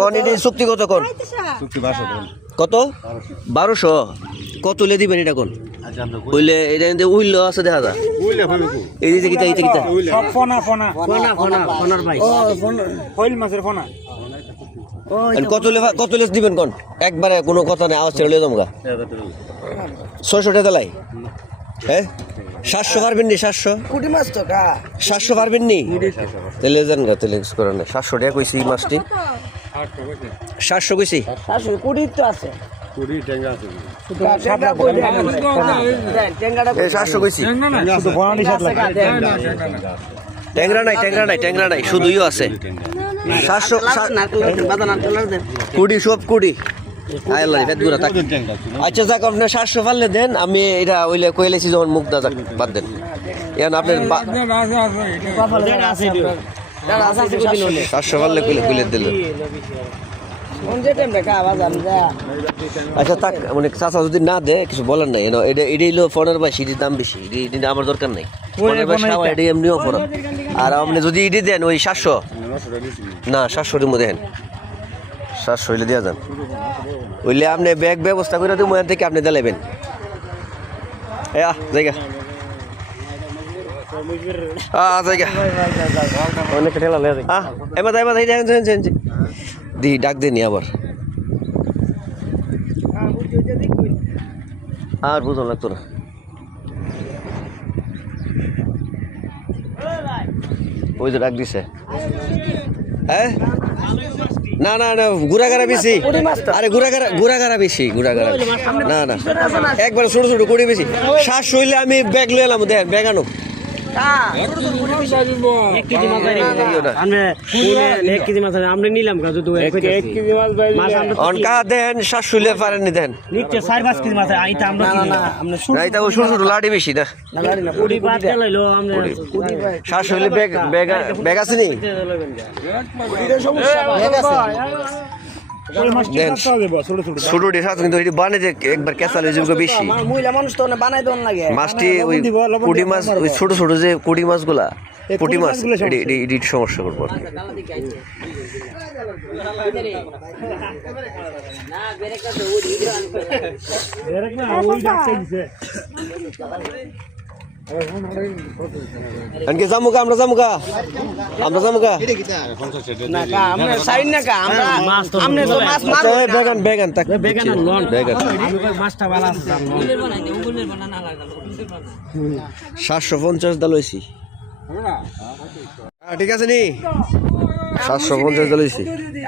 কোন এটি চুক্তি কত কোন কত 1200 কত লে দিবেন এটা কোন কইলে এটা উইল আছে দেখা যায় এই যে কিতা এই কিতা সব ফোনা ফোনার ভাই ও হইল মাছের ফোনা কত লে দিবেন কোন একবারে কোনো কথা নাই আওয়াজ ছেড়ে যামগা 600 টাকা লাই হ্যাঁ 700 পারবেন নি 700 কুটি মাছ তো কা 700 পারবেন নি তেলে যান গা তেলে করেন না 700 টাকা কইছি মাছটি 700 কইছি 700 কুটি তো আছে কুড়ি টেঙ্গা আছে এই 700 কইছি শুধু বনানি সাত লাগে ট্যাংরা নাই শুধুইও আছে 700 কুড়ি সব কুড়ি আল্লাহ ফেদ গুরা থাক আচ্ছা যাক আপনি 700 পারলে দেন আমি এটা ওইলে কইলেছি যখন মুখ দাদা বাদ দেন এখন আপনি 700 পারলে কইলে দিল আচ্ছা থাক মানে চাচা যদি না দেয় কিছু বলার নাই এটাই হলো ফোনের বা সিটির দাম বেশি এটা আমার দরকার নাই ফোনের বা সাওয়া এটা এমনিও ফোন আর আপনি যদি ইডি দেন ওই 700 না 700 এর মধ্যে দেন 700 হইলে দিয়া যান ওইলে আপনি ব্যাগ ব্যবস্থা করে দেবো ওখান থেকে আপনি দিলেবেন জায়গা জায়গা অনেক ঠেলা লেগে এবার দি ডাক দেনি আবার আর বুঝো লাগতো না ওই তো ডাক দিছে হ্যাঁ না গুড়াগাড়া বেশি আরে গুড়াগাড়া বেশি না একবার ছোট ছোট কুড়ি বেশি 700 হইলে আমি ব্যাগ লয়ে এলাম দেখেন ব্যাগ আনো লাড়ি বেশি না 700 হইলে ব্যাগ আছে নি ছোটটি সাথে কিন্তু বানে যে একবার কেঁচা লেজুর বেশি মাছটি ওই কুড়ি মাছ ওই ছোট ছোট যে কুড়ি মাছগুলা পুঁটি মাছ এটি সমস্যা করবো আনকে জামুকা আমরা জামুকা না কা আমরা সাইন না কা আমরা আমনে তো মাছ মারো বেগান তাক বেগান মাছটা ভালো আছে 750 দা লইছি ঠিক আছে নি 750 দা লইছি